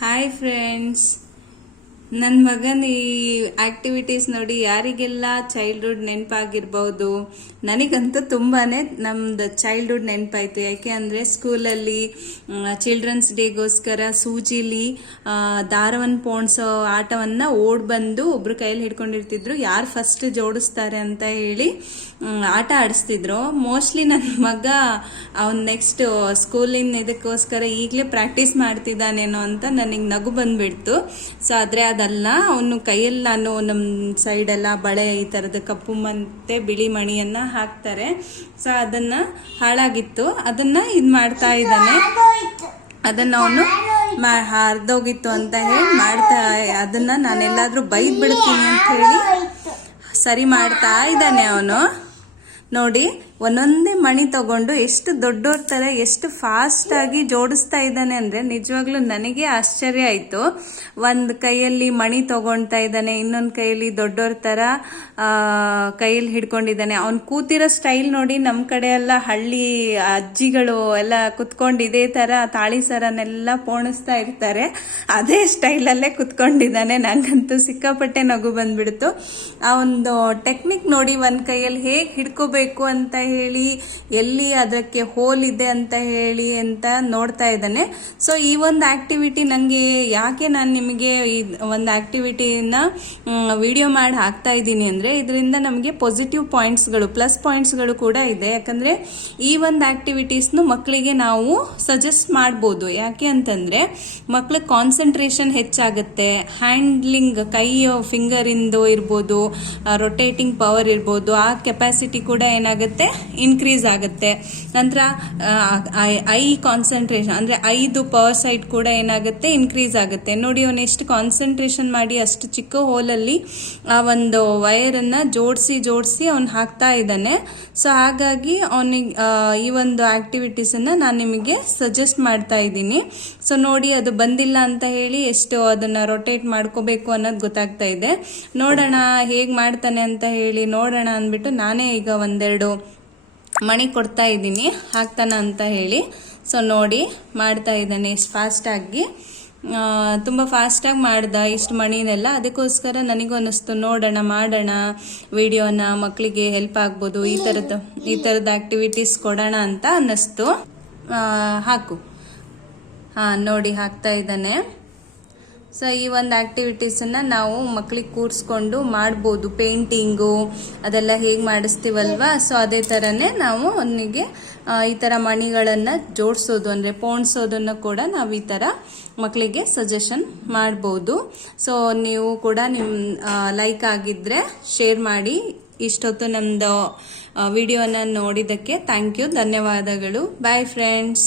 Hi friends ನನ್ನ ಮಗನ ಈ ಆಕ್ಟಿವಿಟೀಸ್ ನೋಡಿ ಯಾರಿಗೆಲ್ಲ ಚೈಲ್ಡ್ಹುಡ್ ನೆನಪಾಗಿರ್ಬೋದು, ನನಗಂತೂ ತುಂಬಾ ನಮ್ದು ಚೈಲ್ಡ್ಹುಡ್ ನೆನಪಾಯ್ತು. ಯಾಕೆ ಅಂದರೆ ಸ್ಕೂಲಲ್ಲಿ ಚಿಲ್ಡ್ರನ್ಸ್ ಡೇಗೋಸ್ಕರ ಸೂಜಿಲಿ ದಾರವನ್ನು ಪೋಣಿಸೋ ಆಟವನ್ನು ಓಡ್ ಬಂದು ಒಬ್ರು ಕೈಯಲ್ಲಿ ಹಿಡ್ಕೊಂಡಿರ್ತಿದ್ರು. ಯಾರು ಫಸ್ಟ್ ಜೋಡಿಸ್ತಾರೆ ಅಂತ ಹೇಳಿ ಆಟ ಆಡಿಸ್ತಿದ್ರು. ಮೋಸ್ಟ್ಲಿ ನನ್ನ ಮಗ ಅವ್ನು ನೆಕ್ಸ್ಟ್ ಸ್ಕೂಲಿನ ಇದಕ್ಕೋಸ್ಕರ ಈಗಲೇ ಪ್ರಾಕ್ಟೀಸ್ ಮಾಡ್ತಿದ್ದಾನೇನೋ ಅಂತ ನನಗೆ ನಗು ಬಂದ್ಬಿಡ್ತು. ಸೊ ಆದರೆ ಅದಲ್ಲ ಅವನು ಕೈಯಲ್ಲಿ ನಾನು ನಮ್ಮ ಸೈಡೆಲ್ಲ ಬಳೆ ಈ ಥರದ ಕಪ್ಪು ಮತ್ತು ಬಿಳಿ ಮಣಿಯನ್ನು ಹಾಕ್ತಾರೆ. ಸೊ ಅದನ್ನು ಹಾಳಾಗಿತ್ತು. ಅದನ್ನು ಇದು ಮಾಡ್ತಾ ಇದ್ದಾನೆ. ಅದನ್ನು ಅವನು ಮಾ, ಹರಿದೋಗಿತ್ತು ಅಂತ ಹೇಳಿ ಮಾಡ್ತಾ, ಅದನ್ನು ನಾನೆಲ್ಲಾದರೂ ಬೈದು ಬಿಡ್ತೀನಿ ಅಂತ ಹೇಳಿ ಸರಿ ಮಾಡ್ತಾ ಇದ್ದಾನೆ ಅವನು. ನೋಡಿ ಒಂದೊಂದೇ ಮಣಿ ತಗೊಂಡು ಎಷ್ಟು ದೊಡ್ಡೋರ್ ಥರ ಎಷ್ಟು ಫಾಸ್ಟಾಗಿ ಜೋಡಿಸ್ತಾ ಇದ್ದಾನೆ ಅಂದರೆ ನಿಜವಾಗ್ಲೂ ನನಗೆ ಆಶ್ಚರ್ಯ ಆಯಿತು. ಒಂದು ಕೈಯಲ್ಲಿ ಮಣಿ ತಗೊಳ್ತಾ ಇದ್ದಾನೆ ಇನ್ನೊಂದು ಕೈಯಲ್ಲಿ ದೊಡ್ಡೋರ್ ಆ, ಕೈಯಲ್ಲಿ ಹಿಡ್ಕೊಂಡಿದ್ದಾನೆ. ಅವ್ನು ಕೂತಿರೋ ಸ್ಟೈಲ್ ನೋಡಿ ನಮ್ಮ ಕಡೆ ಎಲ್ಲ ಹಳ್ಳಿ ಅಜ್ಜಿಗಳು ಎಲ್ಲ ಕುತ್ಕೊಂಡು ಇದೇ ಥರ ತಾಳಿ ಸರನೆಲ್ಲ ಪೋಣಿಸ್ತಾ ಇರ್ತಾರೆ. ಅದೇ ಸ್ಟೈಲಲ್ಲೇ ಕುತ್ಕೊಂಡಿದ್ದಾನೆ. ನಂಗಂತೂ ಸಿಕ್ಕಾಪಟ್ಟೆ ನಗು ಬಂದ್ಬಿಡ್ತು. ಆ ಒಂದು ಟೆಕ್ನಿಕ್ ನೋಡಿ ಒಂದು ಕೈಯಲ್ಲಿ ಹೇಗೆ ಹಿಡ್ಕೋಬೇಕು ಅಂತ ಹೇಳಿ, ಎಲ್ಲಿ ಅದಕ್ಕೆ ಹೋಲ್ ಇದೆ ಅಂತ ಹೇಳಿ ಅಂತ ನೋಡ್ತಾ ಇದ್ದಾನೆ. ಸೊ ಈ ಒಂದು ಆಕ್ಟಿವಿಟಿ ನನಗೆ ಯಾಕೆ ನಾನು ನಿಮಗೆ ಈ ಒಂದು ಆಕ್ಟಿವಿಟಿನ ವಿಡಿಯೋ ಮಾಡಿ ಹಾಕ್ತಾ ಇದ್ದೀನಿ ಅಂದರೆ, ಇದರಿಂದ ನಮಗೆ ಪಾಸಿಟಿವ್ ಪಾಯಿಂಟ್ಸ್ಗಳು ಪ್ಲಸ್ ಪಾಯಿಂಟ್ಸ್ಗಳು ಕೂಡ ಇದೆ. ಯಾಕಂದರೆ, ಈ ಒಂದು ಆಕ್ಟಿವಿಟೀಸ್ನು ಮಕ್ಕಳಿಗೆ ನಾವು ಸಜೆಸ್ಟ್ ಮಾಡ್ಬೋದು. ಯಾಕೆ ಅಂತಂದರೆ ಮಕ್ಕಳ ಕಾನ್ಸಂಟ್ರೇಷನ್ ಹೆಚ್ಚಾಗುತ್ತೆ. ಹ್ಯಾಂಡ್ಲಿಂಗ್ ಕೈ ಫಿಂಗರಿಂದು ಇರ್ಬೋದು ರೊಟೇಟಿಂಗ್ ಪವರ್ ಇರ್ಬೋದು, ಆ ಕೆಪಾಸಿಟಿ ಕೂಡ ಏನಾಗುತ್ತೆ? ಇನ್ಕ್ರೀಸ್ ಆಗುತ್ತೆ. ನಂತರ ಐ ಕಾನ್ಸಂಟ್ರೇಷನ್ ಅಂದರೆ ಐದು ಪವರ್ ಸೈಟ್ ಕೂಡ ಏನಾಗುತ್ತೆ ಇನ್ಕ್ರೀಸ್ ಆಗುತ್ತೆ. ನೋಡಿ, ಅವನು ಎಷ್ಟು ಕಾನ್ಸಂಟ್ರೇಷನ್ ಮಾಡಿ ಅಷ್ಟು ಚಿಕ್ಕ ಹೋಲಲ್ಲಿ ಆ ಒಂದು ವೈರನ್ನು ಜೋಡಿಸಿ ಜೋಡಿಸಿ ಅವ್ನು ಹಾಕ್ತಾ ಇದ್ದಾನೆ. ಸೊ ಹಾಗಾಗಿ ಅವನಿಗೆ ಈ ಒಂದು ಆ್ಯಕ್ಟಿವಿಟೀಸನ್ನು ನಾನು ನಿಮಗೆ ಸಜೆಸ್ಟ್ ಮಾಡ್ತಾ ಇದ್ದೀನಿ. ಸೊ ನೋಡಿ, ಅದು ಬಂದಿಲ್ಲ ಅಂತ ಹೇಳಿ ಎಷ್ಟು ಅದನ್ನು ರೊಟೇಟ್ ಮಾಡ್ಕೋಬೇಕು ಅನ್ನೋದು ಗೊತ್ತಾಗ್ತಾ ಇದೆ. ನೋಡೋಣ, ಹೇಗೆ ಮಾಡ್ತಾನೆ ಅಂತ ಹೇಳಿ ನೋಡೋಣ ಅಂದ್ಬಿಟ್ಟು ನಾನೇ ಈಗ ಒಂದೆರಡು ಮಣಿ ಕೊಡ್ತಾ ಇದ್ದೀನಿ, ಹಾಕ್ತಾನ ಅಂತ ಹೇಳಿ. ಸೊ ನೋಡಿ, ಮಾಡ್ತಾ ಇದ್ದಾನೆ ಇಷ್ಟು ಫಾಸ್ಟಾಗಿ ತುಂಬ ಫಾಸ್ಟಾಗಿ ಮಾಡ್ದ ಇಷ್ಟು ಮಣಿನೆಲ್ಲ. ಅದಕ್ಕೋಸ್ಕರ ನನಗೂ ಅನ್ನಿಸ್ತು, ನೋಡೋಣ, ಮಾಡೋಣ, ವಿಡಿಯೋನ ಮಕ್ಕಳಿಗೆ ಹೆಲ್ಪ್ ಆಗ್ಬೋದು, ಈ ಥರದ್ದು ಈ ಥರದ ಆ್ಯಕ್ಟಿವಿಟೀಸ್ ಕೊಡೋಣ ಅಂತ ಅನ್ನಿಸ್ತು. ಹಾಕು. ಹಾಂ ನೋಡಿ, ಹಾಕ್ತಾ ಇದ್ದಾನೆ. ಸೊ ಈ ಒಂದು ಆ್ಯಕ್ಟಿವಿಟೀಸನ್ನು ನಾವು ಮಕ್ಕಳಿಗೆ ಕೂರಿಸ್ಕೊಂಡು ಮಾಡ್ಬೋದು. ಪೇಂಟಿಂಗು ಅದೆಲ್ಲ ಹೇಗೆ ಮಾಡಿಸ್ತೀವಲ್ವ? ಸೊ ಅದೇ ಥರನೇ ನಾವು ಅವನಿಗೆ ಈ ಥರ ಮಣಿಗಳನ್ನು ಜೋಡಿಸೋದು, ಅಂದರೆ ಪೋಣಿಸೋದನ್ನು ಕೂಡ ನಾವು ಈ ಥರ ಮಕ್ಕಳಿಗೆ ಸಜೆಷನ್ ಮಾಡ್ಬೋದು. ಸೊ ನೀವು ಕೂಡ ನಿಮ್ಮ ಲೈಕ್ ಆಗಿದ್ದರೆ ಶೇರ್ ಮಾಡಿ. ಇಷ್ಟೊತ್ತು ನಮ್ಮದು ವಿಡಿಯೋನ ನೋಡಿದ್ದಕ್ಕೆ ಥ್ಯಾಂಕ್ ಯು ಧನ್ಯವಾದಗಳು. Bye friends